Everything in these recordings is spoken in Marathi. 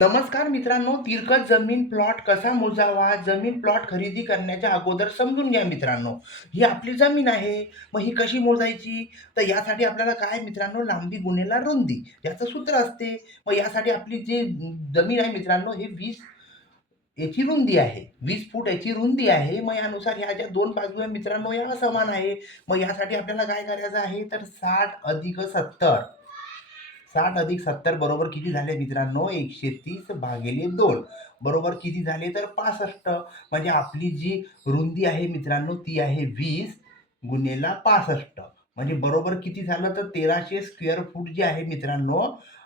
नमस्कार मित्रांनो, तिरकस जमीन प्लॉट कसा मोजावा? जमीन प्लॉट खरेदी करण्याच्या अगोदर समजून घ्या मित्रांनो. ही आपली जमीन आहे. मग ही कशी मोजायची? तर यासाठी आपल्याला काय मित्रांनो, लांबी गुणिले रुंदी याचं सूत्र असते. मग यासाठी आपली जी जमीन आहे मित्रांनो, हे 20 याची रुंदी आहे. 20 फूट याची रुंदी आहे. मग यानुसार ह्या ज्या 2 बाजू आहे मित्रांनो, या समान आहे. मग यासाठी आपल्याला काय करायचं आहे? तर 60 अधिक 70 60 अधिक 70 बरोबर किती झाले मित्रांनो? 130 भागिले 2 बरोबर किती झाले? तर 65. म्हणजे आपली जी रुंदी आहे मित्रांनो, ती आहे 20 गुणिले 65. म्हणजे बरोबर किती झालं? तर 1300 स्क्वेअर फूट जी आहे मित्रांनो,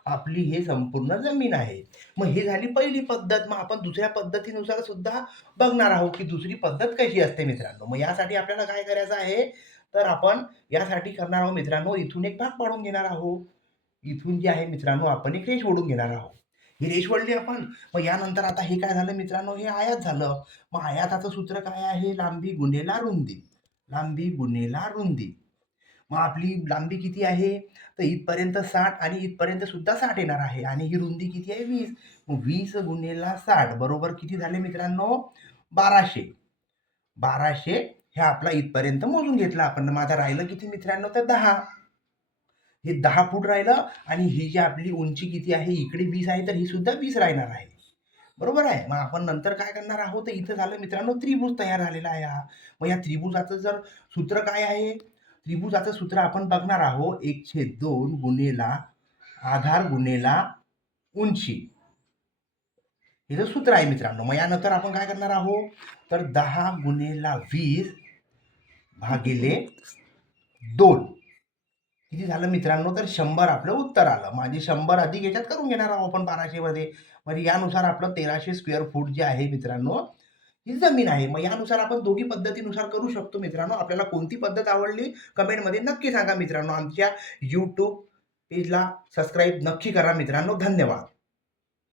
आपली हे संपूर्ण जमीन आहे. मग ही झाली पहिली पद्धत. मग आपण दुसऱ्या पद्धतीनुसार सुद्धा बघणार आहोत, की दुसरी पद्धत कशी असते मित्रांनो. मग यासाठी आपल्याला काय करायचं आहे? तर आपण यासाठी करणार आहोत मित्रांनो, इथून एक भाग पाडून घेणार आहोत. इथून जे आहे मित्रांनो, आपण एक रेष ओढून घेणार आहोत. ही रेष ओढली आपण. मग यानंतर आता हे काय झालं मित्रांनो, हे आयत झालं. मग आयताचं सूत्र काय आहे? लांबी गुणिले रुंदी. लांबी गुणिले रुंदी. मग आपली लांबी किती आहे? तर इथपर्यंत 60 आणि इथपर्यंत सुद्धा 60 येणार आहे आणि ही रुंदी किती आहे? 20. मग 20 गुणिले 60 बरोबर किती झाले मित्रांनो? 1200. 1200 हे आपला इथपर्यंत मोजून घेतलं आपण. मग आता राहिलं किती मित्रांनो? तर 10. हे 10 फूट राहिलं आणि ही जी आपली उंची किती आहे? इकडे 20 आहे, तर ही सुद्धा 20 राहणार आहे. बरोबर आहे. मग आपण नंतर काय करणार आहोत? तर इथं झालं मित्रांनो, त्रिभुज तयार झालेला आहे हा. मग या त्रिभुजाचं जर सूत्र काय आहे? त्रिभुजाचं सूत्र आपण बघणार आहोत. 1/2 गुणिले आधार गुणिले उंची. हे सूत्र आहे मित्रांनो. मग यानंतर आपण काय करणार आहोत? तर 10 गुणिले 20 भागिले 2 किती झालं मित्रांनो? तर 100 आपलं उत्तर आलं. म्हणजे 100 अधिक याच्यात करून घेणार आहोत आपण 1200 मध्ये. म्हणजे यानुसार आपलं 1300 स्क्वेअर फूट जे आहे मित्रांनो, ही जमीन आहे. मग यानुसार आपण दोघी पद्धतीनुसार करू शकतो मित्रांनो. आपल्याला कोणती पद्धत आवडली कमेंटमध्ये नक्की सांगा मित्रांनो. आमच्या YouTube पेजला सबस्क्राईब नक्की करा मित्रांनो. धन्यवाद.